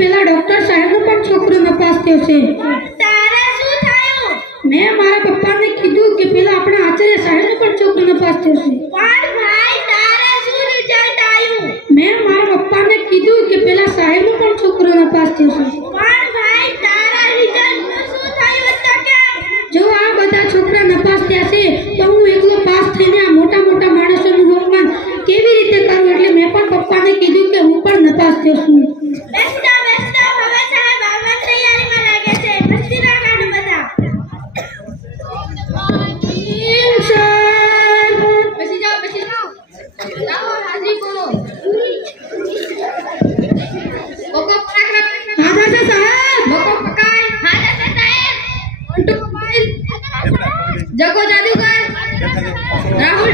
પેલા ડોક્ટર સાહેબનો પણ છોકરો નપાસ થયો છે. તારા શું થયું? મેં મારા પપ્પાને કીધું કે પેલા આપણા આચાર્ય સાહેબનો પણ છોકરો નપાસ થયો છે. પણ ભાઈ તારા શું રિઝલ્ટ આવ્યું? મેં મારા પપ્પાને કીધું કે પેલા સાહેબનો પણ છોકરો નપાસ થયો છે. પણ ભાઈ તારા રિઝલ્ટનું શું થયું તો કે? જો આ બધા છોકરા નપાસ થયા છે તો હું એકલો પાસ થઈને આ મોટા મોટા માણસોનું અપમાન કેવી રીતે કરું, એટલે મેં પણ પપ્પાને કીધું કે હું પણ નપાસ થયો છું. બેસતા બેસતા હવે સાહેબ આવવા તૈયારીમાં લાગે છે. મસ્તી ના કાઢો બધા. બેસી જાઓ લાવો હાજરી બોલો. કોકો પકડ. હા દાદા સાહેબ. કોકો પકડ. હા દાદા સાહેબ. અંટુ મોબાઈલ. જગો જાદુગર. રાહુલ.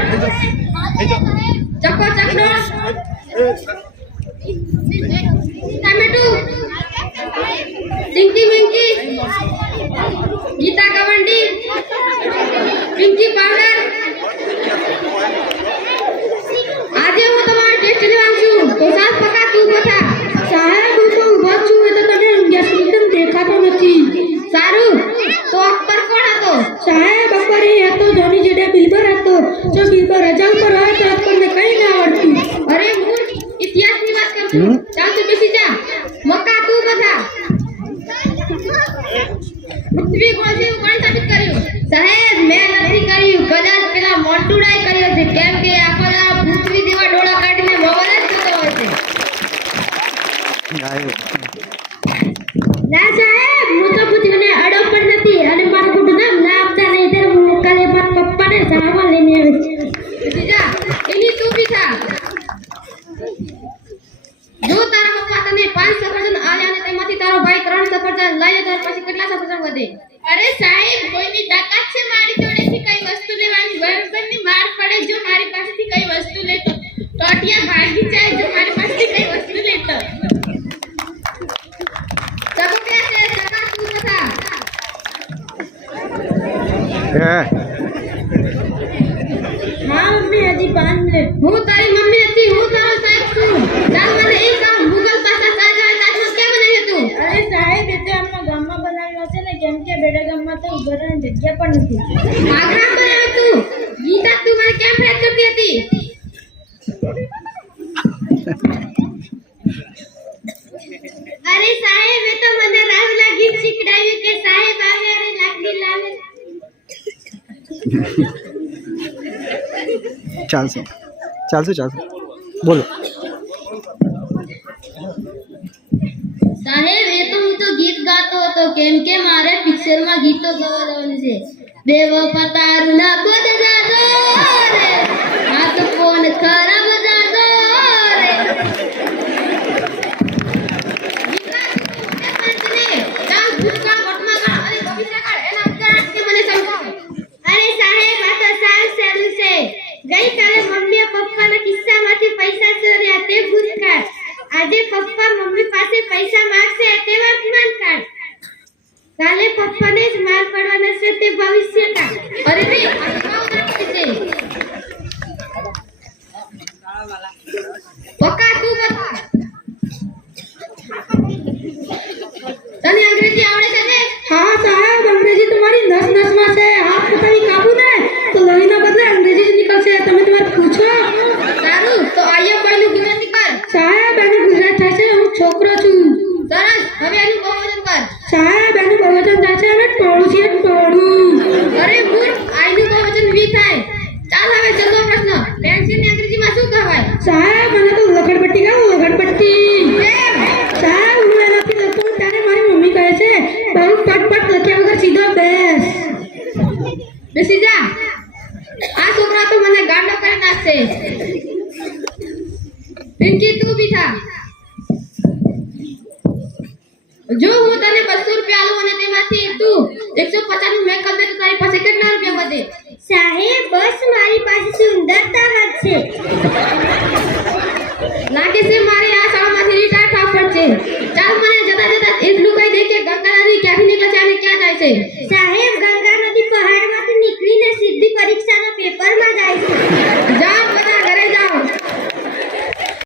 ચકો ચકડો. ટમેટુ. ટિંકી વિંકી. ગીતા કવંડી. પિંકી પાવડર. આજે હું તમારો ટેસ્ટ લેવાનું છું તો સાત પકા તું બધા. સાહેબ હું તો ઊભા છું, એ તો તમે ઊંઘ્યા છો, કેમ દેખાતો નથી? સારું તો અકબર કોણ હતો? સાહેબ અકબર એ હતો જોની જેડે બિલ્બર હતો. જો બિલ્બર રજા ઉપર હોય તો અકબરને કંઈ ના આવડતું. અરે મૂર્ખ, ઇતિહાસની વાત કરું છું. ચાલ તું બેસી જા. મક્કા તું બધા. પૃથ્વી ગોળથી કોણે સાબિત કર્યું? સાહેબ મેં નથી કર્યું, કદાચ પેલા મોન્ટુડાએ કર્યો છે, કેમ કે આખો દાડો પૃથ્વી જેવા ડોળા કાઢીને મોબાઈલ જ જોતો હોય છે. ના સાહેબ હું તો પૃથ્વીને અડો પણ નથી અને મારું ખોટું નામ ના આપતા નહીં ત્યારે હું કાલે મારા પપ્પાને શાળામાં લઈને આવીશ. બેસી જા. એની તું બી થા. જો તારા પપ્પા તને 5 સફરજન આલ્યા અને તેમાંથી તારો ભાઈ 3 સફરજન લઈ લે તો પછી કેટલા સફરજન વધે? અરે સાહેબ કોઈની તાકાત છે મારી જોડેથી કઈ વસ્તુ લેવાની? બરોબરની માર પડે જો મારી પાસેથી કઈ વસ્તુ લેતો. ટોટિયા ભાગી જાય જો મારી પાસેથી કઈ વસ્તુ લેતો. સબુ કે છે સકા તું બધા. હા મમ્મી હજી 5 મિનિટ. હું તારી મમ્મી હતી, હું તારો સાહેબ છું. ચાલ મને એ કામ મુગલ પાસા શાહજહાં તાજમહલ ક્યાં બનાવ્યું હતું? અરે સાહેબ એ તો આમના ગામમાં બનાવ્યો છે ને, કેમ કે બેડા ગામમાં તો ઉભા રહેવાની જગ્યા પણ નથી. આગ્રા બનાવ્યું હતું. ગીતા તું મને કેમ ફેંક કરતી હતી? અરે સાહેબ એ તો મને રાહુલા ગીત શીખડાવ્યું કે સાહેબ આવે અરે લાકડી લાવે. ચાલશે બોલો. સાહેબ એ તો હું તો ગીત ગાતો હતો, કેમ કે મારે પિક્ચરમાં ગીતો ગાવા જવાનું છે. બેવફા તારું ના બદ જાજો રે, આ તો ફોન ખરાબ જાજો રે. ચાલ ભૂતકાળ વર્તમાન કાળ અને ભવિષ્યકાળ એના ઉદાહરણ કે મને સમજાવો. અરે સાહેબ આ તો સાવ સહેલું છે. ગઈકાલે મમ્મીએ પપ્પાના ખિસ્સામાંથી પૈસા ચોર્યા તે ભૂતકાળ. આજે પપ્પા મમ્મી પાસે પૈસા માંગશે તે વર્તમાન કાળ. કાલે પપ્પાને જ માર પડવાનો છે તે ભવિષ્યકાળ. અરે રે આ કેવા ઉદાહરણ છે? પક્કા તું બતા. તને અંગ્રેજી આવડે છે ને? હા સાહેબ અંગ્રેજી તમારી નસ નસમાં છે. હાથ પોતાની કાબુ ને તો લોહીના બદલે અંગ્રેજી જ નીકળશે. તમે તમારે પૂછો. સારું તો આયો કોઈનું ગુજરાતી કર. સાહેબ એનું ગુજરાત થાય છે, હું છોકરો છું. સરસ હવે એનું બહુવચન કર. સાહેબ એનું બહુવચન થાય છે અમે ટોળું છીએ, ટોળું. અરે મૂર્ખ આયનું બહુવચન વી થાય. ચાલ હવે છેલ્લો પ્રશ્ન. પેન્સિલની અંગ્રેજીમાં શું કહેવાય? સાહેબ મને તો લગડપટ્ટી કહું, લગડપટ્ટી. સાહેબ હું એનાથી લખતો હોઉં ત્યારે મારી મમ્મી કહે છે બહુ પટપટ લખ્યા વગર સીધો બેસ. બેસી જા. આ છોકરા તો મને ગાંડો કરી નાખશે. પિંકી તું બી થા. જો હું તને 200 રૂપિયા આલું અને તેમાંથી તું 150 નું મેકઅપ લે તો તારી પાસે કેટલા રૂપિયા વધે? સાહેબ બસ મારી પાસે સુંદરતા વધશે. લાગે છે મારી આ શાળામાંથી રિટાયર થવા પડશે.